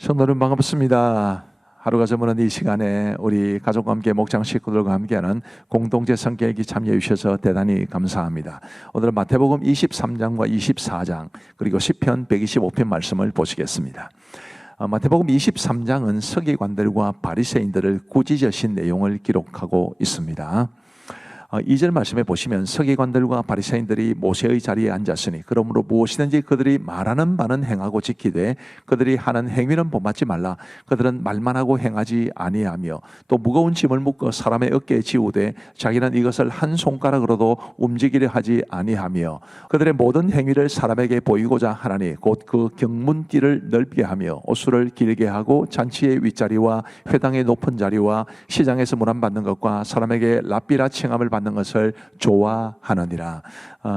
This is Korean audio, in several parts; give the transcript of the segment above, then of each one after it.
성도님 반갑습니다. 하루가 저무는 이 시간에 우리 가족과 함께 목장 식구들과 함께하는 공동체 성경기 참여해 주셔서 대단히 감사합니다. 오늘은 마태복음 23장과 24장 그리고 시편 125편 말씀을 보시겠습니다. 마태복음 23장은 서기관들과 바리새인들을 꾸짖으신 내용을 기록하고 있습니다. 2절 말씀에 보시면 서기관들과 바리새인들이 모세의 자리에 앉았으니 그러므로 무엇이든지 그들이 말하는 바는 행하고 지키되 그들이 하는 행위는 본받지 말라. 그들은 말만 하고 행하지 아니하며 또 무거운 짐을 묶어 사람의 어깨에 지우되 자기는 이것을 한 손가락으로도 움직이려 하지 아니하며 그들의 모든 행위를 사람에게 보이고자 하나니 곧 그 경문길을 넓게 하며 옷수를 길게 하고 잔치의 윗자리와 회당의 높은 자리와 시장에서 문안받는 것과 사람에게 랍비라 칭함을 받는 것을 좋아하느니라.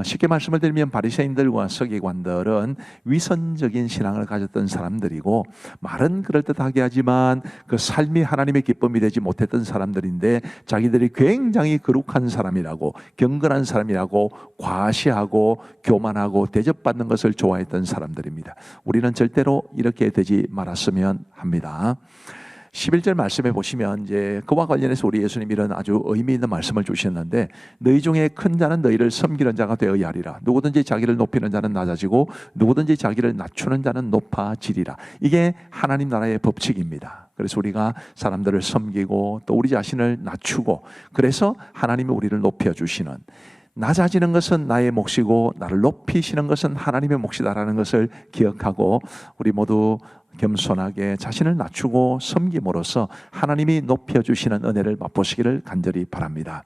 쉽게 말씀을 드리면 바리새인들과 서기관들은 위선적인 신앙을 가졌던 사람들이고 말은 그럴듯하게 하지만 그 삶이 하나님의 기쁨이 되지 못했던 사람들인데 자기들이 굉장히 거룩한 사람이라고 경건한 사람이라고 과시하고 교만하고 대접받는 것을 좋아했던 사람들입니다. 우리는 절대로 이렇게 되지 말았으면 합니다. 11절 말씀에 보시면 이제 그와 관련해서 우리 예수님이 이런 아주 의미 있는 말씀을 주셨는데 너희 중에 큰 자는 너희를 섬기는 자가 되어야 하리라. 누구든지 자기를 높이는 자는 낮아지고 누구든지 자기를 낮추는 자는 높아지리라. 이게 하나님 나라의 법칙입니다. 그래서 우리가 사람들을 섬기고 또 우리 자신을 낮추고 그래서 하나님이 우리를 높여주시는, 낮아지는 것은 나의 몫이고 나를 높이시는 것은 하나님의 몫이다라는 것을 기억하고 우리 모두 겸손하게 자신을 낮추고 섬김으로써 하나님이 높여주시는 은혜를 맛보시기를 간절히 바랍니다.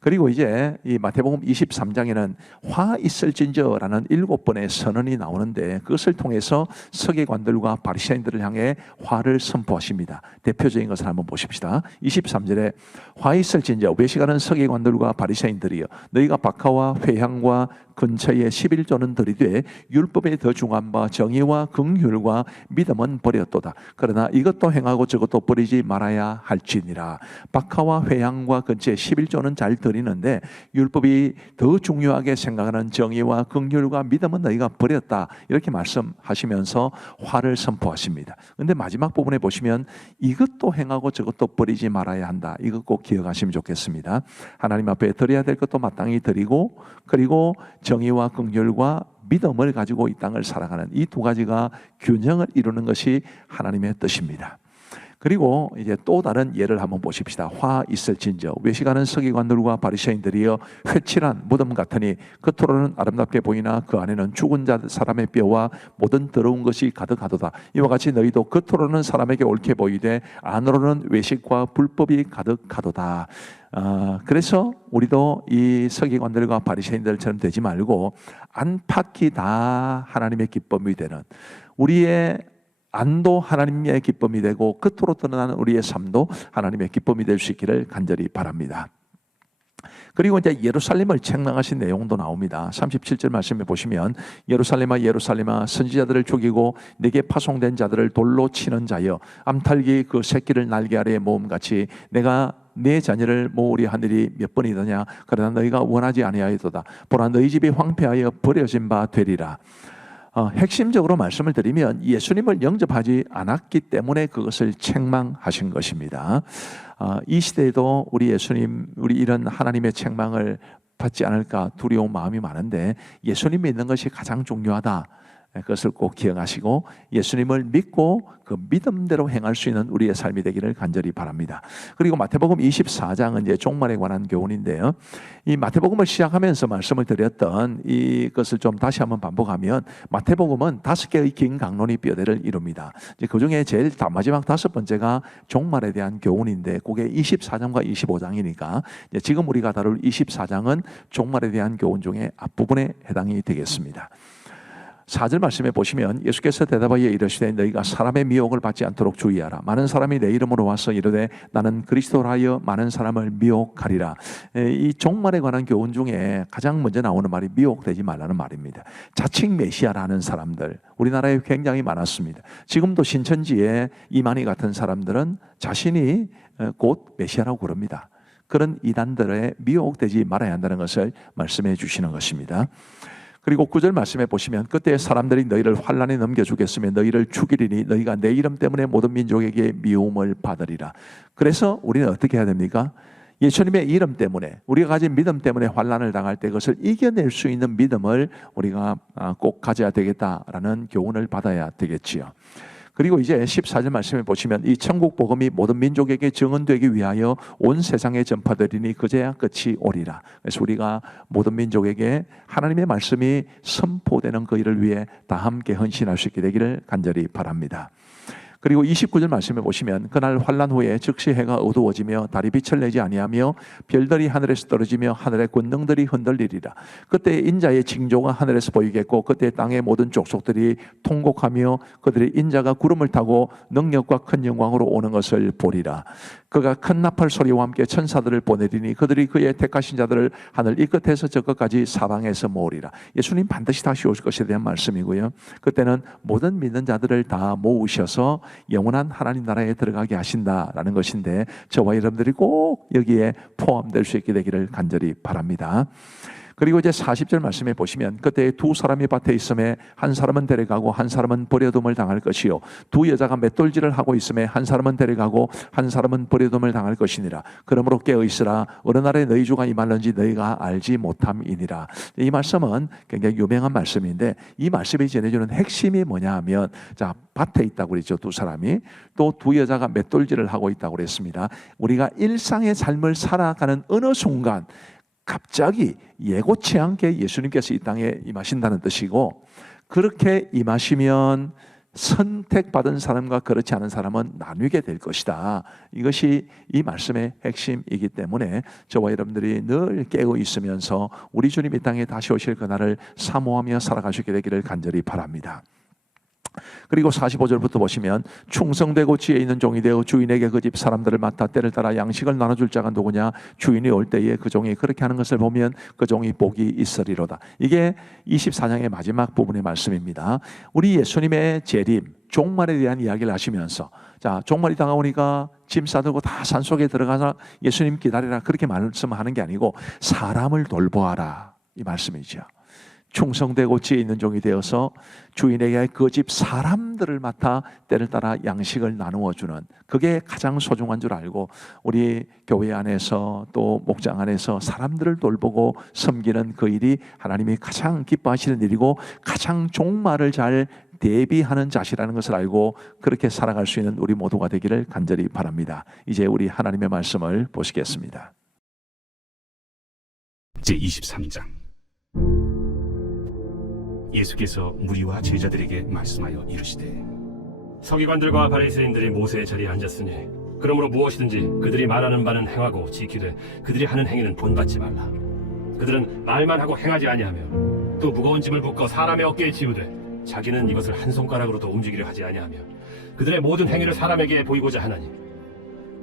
그리고 이제 이 마태복음 23장에는 화 있을진저라는 7번의 선언이 나오는데 그것을 통해서 서기관들과 바리새인들을 향해 화를 선포하십니다. 대표적인 것을 한번 보십시다. 23절에 화 있을진저 외식하는 서기관들과 바리새인들이여 너희가 박하와 회향과 근처에 11조는 들이되 율법에 더 중한 바 정의와 긍휼과 믿음은 버렸도다. 그러나 이것도 행하고 저것도 버리지 말아야 할지니라. 박하와 회향과 근처에 11조는 잘 드리는데 율법이 더 중요하게 생각하는 정의와 긍휼과 믿음은 너희가 버렸다. 이렇게 말씀하시면서 화를 선포하십니다. 그런데 마지막 부분에 보시면 이것도 행하고 저것도 버리지 말아야 한다. 이것 꼭 기억하시면 좋겠습니다. 하나님 앞에 드려야 될 것도 마땅히 드리고 그리고 정의와 긍휼과 믿음을 가지고 이 땅을 살아가는 이 두 가지가 균형을 이루는 것이 하나님의 뜻입니다. 그리고 이제 또 다른 예를 한번 보십시다. 화 있을진저 외식하는 서기관들과 바리새인들이여 회칠한 무덤 같으니 겉으로는 아름답게 보이나 그 안에는 죽은 자 사람의 뼈와 모든 더러운 것이 가득하도다. 이와 같이 너희도 겉으로는 사람에게 옳게 보이되 안으로는 외식과 불법이 가득하도다. 그래서 우리도 이 서기관들과 바리새인들처럼 되지 말고 안팎이 다 하나님의 기쁨이 되는 우리의 안도 하나님의 기쁨이 되고 겉으로 드러나는 우리의 삶도 하나님의 기쁨이 될 수 있기를 간절히 바랍니다. 그리고 이제 예루살렘을 책망하신 내용도 나옵니다. 37절 말씀에 보시면 예루살렘아 예루살렘아 선지자들을 죽이고 내게 파송된 자들을 돌로 치는 자여 암탉이 그 새끼를 날개 아래에 모음같이 내가 내 자녀를 모으리 하늘이 몇 번이더냐. 그러나 너희가 원하지 아니하였도다. 보라 너희 집이 황폐하여 버려진 바 되리라. 핵심적으로 말씀을 드리면 예수님을 영접하지 않았기 때문에 그것을 책망하신 것입니다. 이 시대에도 우리 예수님, 우리 이런 하나님의 책망을 받지 않을까 두려운 마음이 많은데 예수님 믿는 것이 가장 중요하다. 그것을 꼭 기억하시고 예수님을 믿고 그 믿음대로 행할 수 있는 우리의 삶이 되기를 간절히 바랍니다. 그리고 마태복음 24장은 이제 종말에 관한 교훈인데요. 이 마태복음을 시작하면서 말씀을 드렸던 이것을 좀 다시 한번 반복하면 마태복음은 5개의 긴 강론이 뼈대를 이룹니다. 이제 그 중에 제일 마지막 5번째가 종말에 대한 교훈인데 그게 24장과 25장이니까 지금 우리가 다룰 24장은 종말에 대한 교훈 중에 앞부분에 해당이 되겠습니다. 4절 말씀에 보시면 예수께서 대답하여 이르시되 너희가 사람의 미혹을 받지 않도록 주의하라. 많은 사람이 내 이름으로 와서 이르되 나는 그리스도라 하여 많은 사람을 미혹하리라. 이 종말에 관한 교훈 중에 가장 먼저 나오는 말이 미혹되지 말라는 말입니다. 자칭 메시아라는 사람들 우리나라에 굉장히 많았습니다. 지금도 신천지에 이만희 같은 사람들은 자신이 곧 메시아라고 그럽니다. 그런 이단들에 미혹되지 말아야 한다는 것을 말씀해 주시는 것입니다. 그리고 9절 말씀에 보시면 그때 사람들이 너희를 환난에 넘겨주겠으며 너희를 죽이리니 너희가 내 이름 때문에 모든 민족에게 미움을 받으리라. 그래서 우리는 어떻게 해야 됩니까? 예수님의 이름 때문에, 우리가 가진 믿음 때문에 환난을 당할 때 그것을 이겨낼 수 있는 믿음을 우리가 꼭 가져야 되겠다라는 교훈을 받아야 되겠지요. 그리고 이제 14절 말씀에 보시면 이 천국 복음이 모든 민족에게 증언되기 위하여 온 세상에 전파되리니 그제야 끝이 오리라. 그래서 우리가 모든 민족에게 하나님의 말씀이 선포되는 그 일을 위해 다 함께 헌신할 수 있게 되기를 간절히 바랍니다. 그리고 29절 말씀에 보시면 그날 환난 후에 즉시 해가 어두워지며 달이 빛을 내지 아니하며 별들이 하늘에서 떨어지며 하늘의 권능들이 흔들리리라. 그때 인자의 징조가 하늘에서 보이겠고 그때 땅의 모든 족속들이 통곡하며 그들이 인자가 구름을 타고 능력과 큰 영광으로 오는 것을 보리라. 그가 큰 나팔 소리와 함께 천사들을 보내리니 그들이 그의 택하신 자들을 하늘 이 끝에서 저 끝까지 사방에서 모으리라. 예수님 반드시 다시 오실 것에 대한 말씀이고요. 그때는 모든 믿는 자들을 다 모으셔서 영원한 하나님 나라에 들어가게 하신다라는 것인데 저와 여러분들이 꼭 여기에 포함될 수 있게 되기를 간절히 바랍니다. 그리고 이제 40절 말씀에 보시면 그때 두 사람이 밭에 있음에 한 사람은 데려가고 한 사람은 버려둠을 당할 것이요 두 여자가 맷돌질을 하고 있음에 한 사람은 데려가고 한 사람은 버려둠을 당할 것이니라. 그러므로 깨어있으라. 어느 날에 너희 주가 임할는지 너희가 알지 못함이니라. 이 말씀은 굉장히 유명한 말씀인데 이 말씀이 전해주는 핵심이 뭐냐 하면 자 밭에 있다고 그랬죠. 두 사람이. 또 두 여자가 맷돌질을 하고 있다고 그랬습니다. 우리가 일상의 삶을 살아가는 어느 순간 갑자기 예고치 않게 예수님께서 이 땅에 임하신다는 뜻이고 그렇게 임하시면 선택받은 사람과 그렇지 않은 사람은 나뉘게 될 것이다. 이것이 이 말씀의 핵심이기 때문에 저와 여러분들이 늘 깨어 있으면서 우리 주님 이 땅에 다시 오실 그날을 사모하며 살아가시게 되기를 간절히 바랍니다. 그리고 45절부터 보시면 충성되고 지혜 있는 종이 되어 주인에게 그 집 사람들을 맡아 때를 따라 양식을 나눠줄 자가 누구냐. 주인이 올 때에 그 종이 그렇게 하는 것을 보면 그 종이 복이 있으리로다. 이게 24장의 마지막 부분의 말씀입니다. 우리 예수님의 재림 종말에 대한 이야기를 하시면서 자 종말이 다가오니까 짐 싸들고 다 산속에 들어가서 예수님 기다리라 그렇게 말씀하는 게 아니고 사람을 돌보아라 이 말씀이죠. 충성되고 지혜 있는 종이 되어서 주인에게 그 집 사람들을 맡아 때를 따라 양식을 나누어 주는 그게 가장 소중한 줄 알고 우리 교회 안에서 또 목장 안에서 사람들을 돌보고 섬기는 그 일이 하나님이 가장 기뻐하시는 일이고 가장 종말을 잘 대비하는 자시라는 것을 알고 그렇게 살아갈 수 있는 우리 모두가 되기를 간절히 바랍니다. 이제 우리 하나님의 말씀을 보시겠습니다. 제23장 예수께서 무리와 제자들에게 말씀하여 이르시되 서기관들과 바리새인들이 모세의 자리에 앉았으니 그러므로 무엇이든지 그들이 말하는 바는 행하고 지키되 그들이 하는 행위는 본받지 말라. 그들은 말만 하고 행하지 아니하며 또 무거운 짐을 묶어 사람의 어깨에 지우되 자기는 이것을 한 손가락으로도 움직이려 하지 아니하며 그들의 모든 행위를 사람에게 보이고자 하나니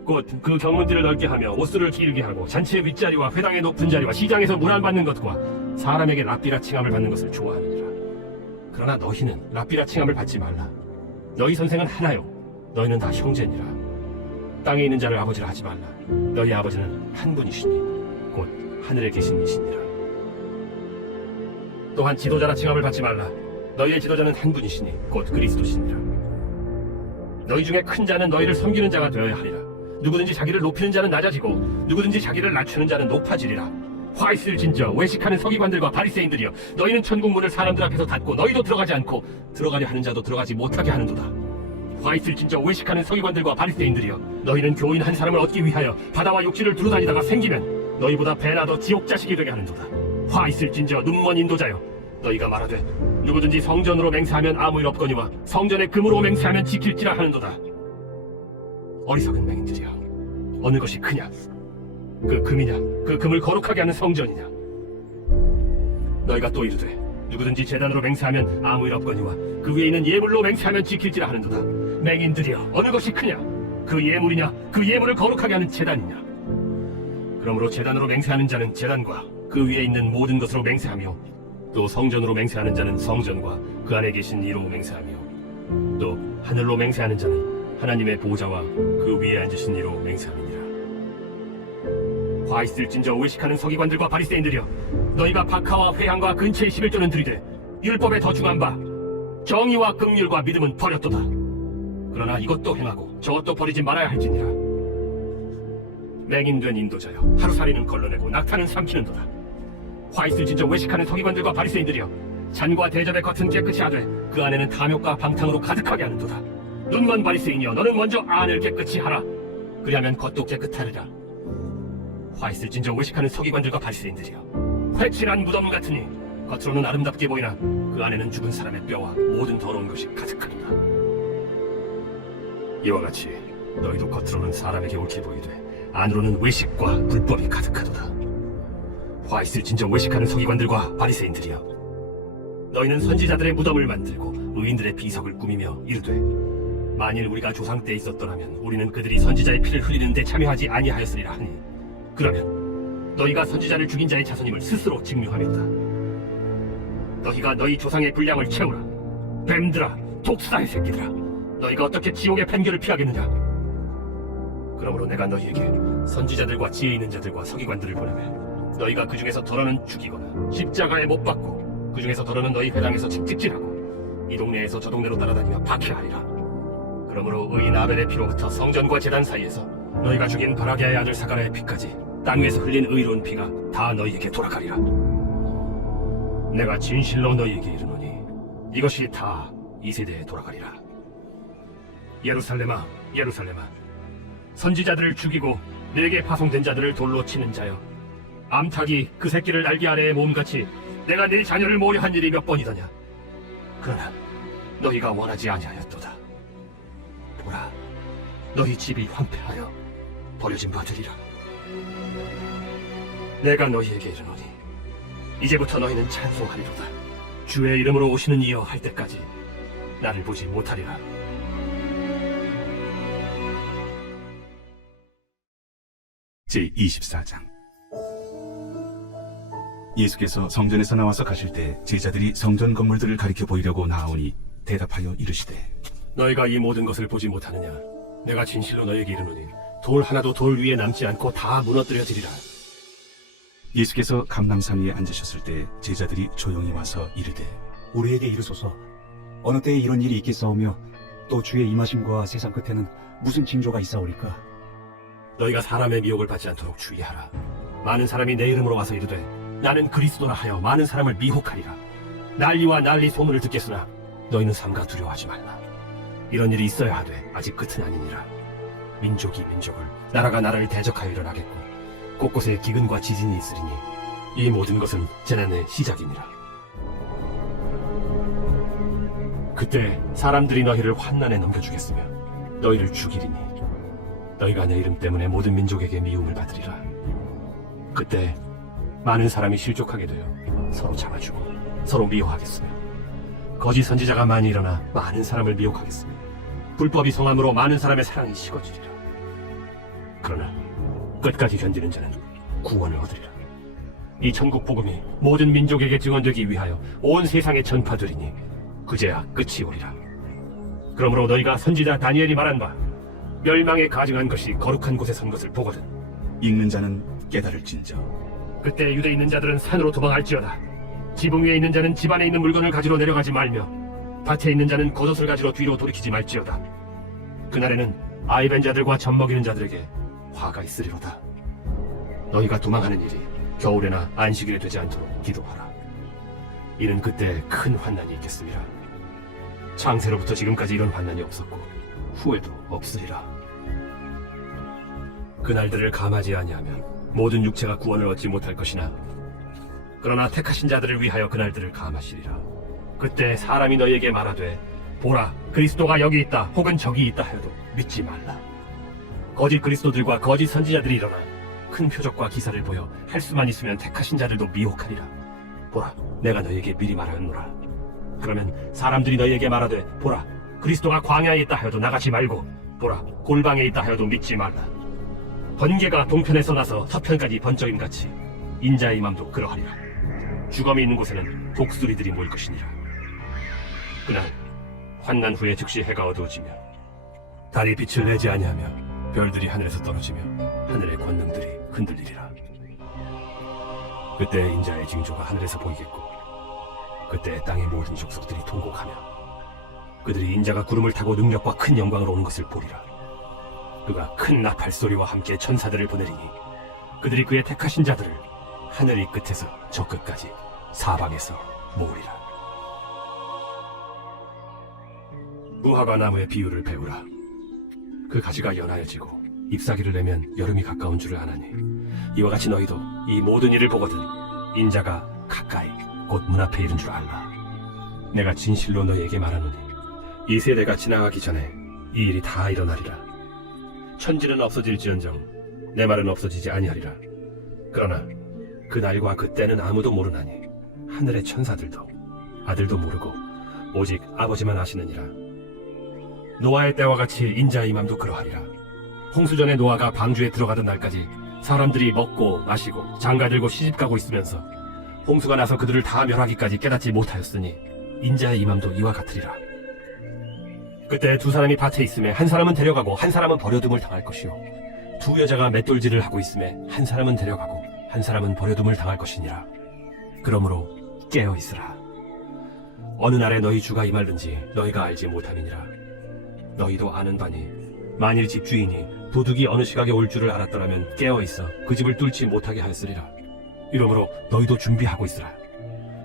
곧 그 경문들을 넓게 하며 옷수를 길게 하고 잔치의 윗자리와 회당의 높은 자리와 시장에서 문안받는 것과 사람에게 랍비라 칭함을 받는 것을 좋아하느니라. 그러나 너희는 랍비라 칭함을 받지 말라. 너희 선생은 하나요 너희는 다 형제니라. 땅에 있는 자를 아버지라 하지 말라. 너희 아버지는 한 분이시니 곧 하늘에 계신 이시니라. 또한 지도자라 칭함을 받지 말라. 너희의 지도자는 한 분이시니 곧 그리스도시니라. 너희 중에 큰 자는 너희를 섬기는 자가 되어야 하리라. 누구든지 자기를 높이는 자는 낮아지고 누구든지 자기를 낮추는 자는 높아지리라. 화 있을진저 외식하는 서기관들과 바리새인들이여 너희는 천국 문을 사람들 앞에서 닫고 너희도 들어가지 않고 들어가려 하는 자도 들어가지 못하게 하는도다. 화 있을진저 외식하는 서기관들과 바리새인들이여 너희는 교인 한 사람을 얻기 위하여 바다와 육지를 두루다니다가 생기면 너희보다 배나 더 지옥 자식이 되게 하는도다. 화 있을진저 눈먼 인도자여 너희가 말하되 누구든지 성전으로 맹세하면 아무 일 없거니와 성전에 금으로 맹세하면 지킬지라 하는도다. 어리석은 맹인들이여 어느 것이 크냐? 그 금이냐 그 금을 거룩하게 하는 성전이냐? 너희가 또 이르되 누구든지 제단으로 맹세하면 아무 일 없거니와 그 위에 있는 예물로 맹세하면 지킬지라 하는도다. 맹인들이여 어느 것이 크냐? 그 예물이냐 그 예물을 거룩하게 하는 제단이냐? 그러므로 제단으로 맹세하는 자는 제단과 그 위에 있는 모든 것으로 맹세하며 또 성전으로 맹세하는 자는 성전과 그 안에 계신 이로 맹세하며 또 하늘로 맹세하는 자는 하나님의 보좌와 그 위에 앉으신 이로 맹세함이니라. 화 있을진저 외식하는 서기관들과 바리새인들이여, 너희가 박하와 회향과 근처의 11조는 들이되 율법에 더 중한 바 정의와 긍휼과 믿음은 버렸도다. 그러나 이것도 행하고 저것도 버리지 말아야 할지니라. 맹인된 인도자여, 하루살이는 걸러내고 낙타는 삼키는도다. 화 있을진저 외식하는 서기관들과 바리새인들이여, 잔과 대접의 겉은 깨끗이 하되 그 안에는 탐욕과 방탕으로 가득하게 하는도다. 눈먼 바리새인이여, 너는 먼저 안을 깨끗이 하라. 그리하면 겉도 깨끗하리라. 화 있을진저 외식하는 서기관들과 바리새인들이여, 회칠한 무덤 같으니 겉으로는 아름답게 보이나 그 안에는 죽은 사람의 뼈와 모든 더러운 것이 가득하도다. 이와 같이 너희도 겉으로는 사람에게 옳게 보이되 안으로는 외식과 불법이 가득하도다. 화 있을진저 외식하는 서기관들과 바리새인들이여, 너희는 선지자들의 무덤을 만들고 의인들의 비석을 꾸미며 이르되, 만일 우리가 조상 때 있었더라면 우리는 그들이 선지자의 피를 흘리는 데 참여하지 아니하였으리라 하니, 그러면 너희가 선지자를 죽인 자의 자손임을 스스로 증명하였다. 너희가 너희 조상의 분량을 채우라. 뱀들아, 독사의 새끼들아, 너희가 어떻게 지옥의 판결을 피하겠느냐. 그러므로 내가 너희에게 선지자들과 지혜 있는 자들과 서기관들을 보내매 너희가 그 중에서 더러는 죽이거나 십자가에 못 박고, 그 중에서 더러는 너희 회당에서 직직질하고 이 동네에서 저 동네로 따라다니며 박해하리라. 그러므로 의인 아벨의 피로부터 성전과 제단 사이에서 너희가 죽인 바라게의 아들 사가랴의 피까지 땅 위에서 흘린 의로운 피가 다 너희에게 돌아가리라. 내가 진실로 너희에게 이르노니 이것이 다 이 세대에 돌아가리라. 예루살렘아, 예루살렘아, 선지자들을 죽이고 내게 파송된 자들을 돌로 치는 자여, 암탉이 그 새끼를 날개 아래에 모음같이 내가 네 자녀를 모려 한 일이 몇 번이더냐. 그러나 너희가 원하지 아니하였도다. 보라, 너희 집이 황폐하여 버려진 바 되리라. 내가 너희에게 이르노니 이제부터 너희는 찬송하리로다. 주의 이름으로 오시는 이여 할 때까지 나를 보지 못하리라. 제24장. 예수께서 성전에서 나와서 가실 때 제자들이 성전 건물들을 가리켜 보이려고 나아오니 대답하여 이르시되, 너희가 이 모든 것을 보지 못하느냐? 내가 진실로 너희에게 이르노니 돌 하나도 돌 위에 남지 않고 다 무너뜨려지리라. 예수께서 감람산 위에 앉으셨을 때 제자들이 조용히 와서 이르되, 우리에게 이르소서, 어느 때에 이런 일이 있겠사오며 또 주의 임하심과 세상 끝에는 무슨 징조가 있사오리까? 너희가 사람의 미혹을 받지 않도록 주의하라. 많은 사람이 내 이름으로 와서 이르되 나는 그리스도라 하여 많은 사람을 미혹하리라. 난리와 난리 소문을 듣겠으나 너희는 삼가 두려워하지 말라. 이런 일이 있어야 하되 아직 끝은 아니니라. 민족이 민족을, 나라가 나라를 대적하여 일어나겠고 곳곳에 기근과 지진이 있으리니 이 모든 것은 재난의 시작이니라. 그때 사람들이 너희를 환난에 넘겨주겠으며 너희를 죽이리니 너희가 내 이름 때문에 모든 민족에게 미움을 받으리라. 그때 많은 사람이 실족하게 되어 서로 잡아주고 서로 미워하겠으며 거짓 선지자가 많이 일어나 많은 사람을 미혹하겠으며 불법이 성함으로 많은 사람의 사랑이 식어지리라. 그러나 끝까지 견디는 자는 구원을 얻으리라. 이 천국 복음이 모든 민족에게 증언되기 위하여 온 세상에 전파되리니 그제야 끝이 오리라. 그러므로 너희가 선지자 다니엘이 말한 바 멸망에 가증한 것이 거룩한 곳에 선 것을 보거든. 읽는 자는 깨달을진저. 그때 유대에 있는 자들은 산으로 도망할지어다. 지붕 위에 있는 자는 집 안에 있는 물건을 가지러 내려가지 말며 밭에 있는 자는 겉옷을 가지러 뒤로 돌이키지 말지어다. 그날에는 아이벤 자들과 젖 먹이는 자들에게 화가 있으리로다. 너희가 도망하는 일이 겨울에나 안식일에 되지 않도록 기도하라. 이는 그때 큰 환난이 있겠습니다. 창세로부터 지금까지 이런 환난이 없었고 후에도 없으리라. 그날들을 감하지 아니하면 모든 육체가 구원을 얻지 못할 것이나 그러나 택하신 자들을 위하여 그날들을 감하시리라. 그때 사람이 너희에게 말하되 보라, 그리스도가 여기 있다 혹은 저기 있다 하여도 믿지 말라. 거짓 그리스도들과 거짓 선지자들이 일어나 큰 표적과 기사를 보여 할 수만 있으면 택하신 자들도 미혹하리라. 보라, 내가 너희에게 미리 말하였노라. 그러면 사람들이 너희에게 말하되 보라, 그리스도가 광야에 있다 하여도 나가지 말고 보라, 골방에 있다 하여도 믿지 말라. 번개가 동편에서 나서 서편까지 번쩍임같이 인자의 맘도 그러하리라. 주검이 있는 곳에는 독수리들이 모일 것이니라. 그날 환난 후에 즉시 해가 어두워지며 달이 빛을 내지 아니하며 별들이 하늘에서 떨어지며 하늘의 권능들이 흔들리리라. 그때 인자의 징조가 하늘에서 보이겠고 그때 땅의 모든 족속들이 통곡하며 그들이 인자가 구름을 타고 능력과 큰 영광으로 오는 것을 보리라. 그가 큰 나팔 소리와 함께 천사들을 보내리니 그들이 그의 택하신 자들을 하늘 이 끝에서 저 끝까지 사방에서 모으리라. 무화과 나무의 비유를 배우라. 그 가지가 연하여지고 잎사귀를 내면 여름이 가까운 줄을 아나니 이와 같이 너희도 이 모든 일을 보거든 인자가 가까이 곧 문 앞에 이른 줄 알라. 내가 진실로 너희에게 말하노니 이 세대가 지나가기 전에 이 일이 다 일어나리라. 천지는 없어질지언정 내 말은 없어지지 아니하리라. 그러나 그 날과 그 때는 아무도 모르나니 하늘의 천사들도 아들도 모르고 오직 아버지만 아시느니라. 노아의 때와 같이 인자의 맘도 그러하리라. 홍수전에 노아가 방주에 들어가던 날까지 사람들이 먹고 마시고 장가들고 시집가고 있으면서 홍수가 나서 그들을 다 멸하기까지 깨닫지 못하였으니 인자의 이맘도 이와 같으리라. 그때 두 사람이 밭에 있음에 한 사람은 데려가고 한 사람은 버려둠을 당할 것이요 두 여자가 맷돌질을 하고 있음에 한 사람은 데려가고 한 사람은 버려둠을 당할 것이니라. 그러므로 깨어 있으라. 어느 날에 너희 주가 임할는지 너희가 알지 못함이니라. 너희도 아는 바니 만일 집주인이 도둑이 어느 시각에 올 줄을 알았더라면 깨어 있어 그 집을 뚫지 못하게 하였으리라. 이러므로 너희도 준비하고 있으라.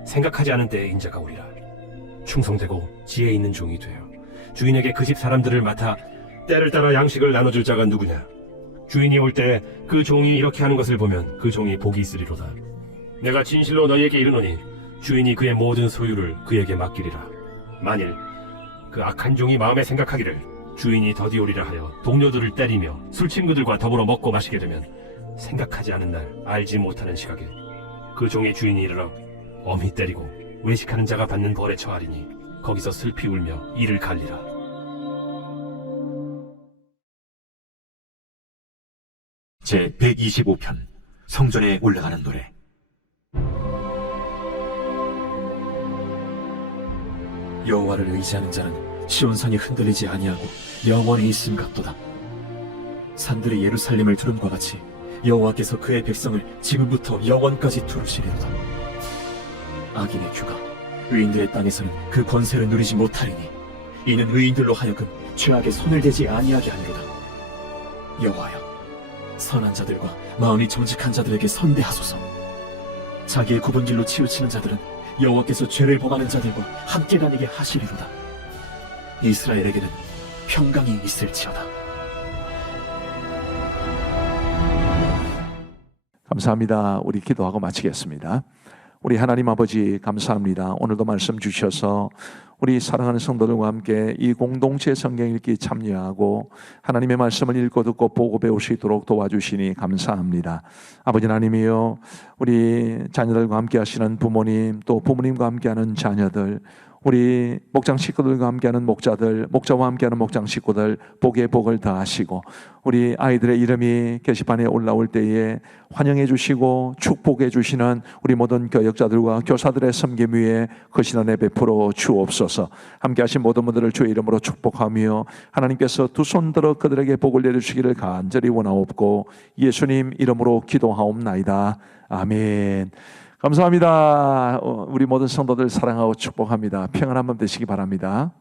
생각하지 않은 때에 인자가 오리라. 충성되고 지혜 있는 종이 되어 주인에게 그 집 사람들을 맡아 때를 따라 양식을 나눠줄 자가 누구냐. 주인이 올 때 그 종이 이렇게 하는 것을 보면 그 종이 복이 있으리로다. 내가 진실로 너희에게 이르노니 주인이 그의 모든 소유를 그에게 맡기리라. 만일 그 악한 종이 마음에 생각하기를 주인이 더디 오리라 하여 동료들을 때리며 술 친구들과 더불어 먹고 마시게 되면 생각하지 않은 날 알지 못하는 시각에 그 종의 주인이 이르러 엄히 때리고 외식하는 자가 받는 벌에 처하리니 거기서 슬피 울며 이를 갈리라. 제 125편 성전에 올라가는 노래. 여호와를 의지하는 자는 시온산이 흔들리지 아니하고 영원히 있음 같도다. 산들이 예루살렘을 두름과 같이 여호와께서 그의 백성을 지금부터 영원까지 두르시리로다. 악인의 규가 의인들의 땅에서는 그 권세를 누리지 못하리니 이는 의인들로 하여금 죄악에 손을 대지 아니하게 하리로다. 여호와여, 선한 자들과 마음이 정직한 자들에게 선대하소서. 자기의 굽은 길로 치우치는 자들은 여호와께서 죄를 범하는 자들과 함께 다니게 하시리로다. 이스라엘에게는 평강이 있을지어다. 감사합니다. 우리 기도하고 마치겠습니다. 우리 하나님 아버지 감사합니다. 오늘도 말씀 주셔서 우리 사랑하는 성도들과 함께 이 공동체 성경 읽기 참여하고 하나님의 말씀을 읽고 듣고 보고 배울 수 있도록 도와주시니 감사합니다. 아버지 하나님이요, 우리 자녀들과 함께 하시는 부모님, 또 부모님과 함께하는 자녀들, 우리 목장 식구들과 함께하는 목자들, 목자와 함께하는 목장 식구들 복에 복을 더하시고 우리 아이들의 이름이 게시판에 올라올 때에 환영해 주시고 축복해 주시는 우리 모든 교역자들과 교사들의 섬김 위에 크신 은혜 베풀어 주옵소서. 함께 하신 모든 분들을 주의 이름으로 축복하며 하나님께서 두 손 들어 그들에게 복을 내려주시기를 간절히 원하옵고 예수님 이름으로 기도하옵나이다. 아멘. 감사합니다. 우리 모든 성도들 사랑하고 축복합니다. 평안한 밤 되시기 바랍니다.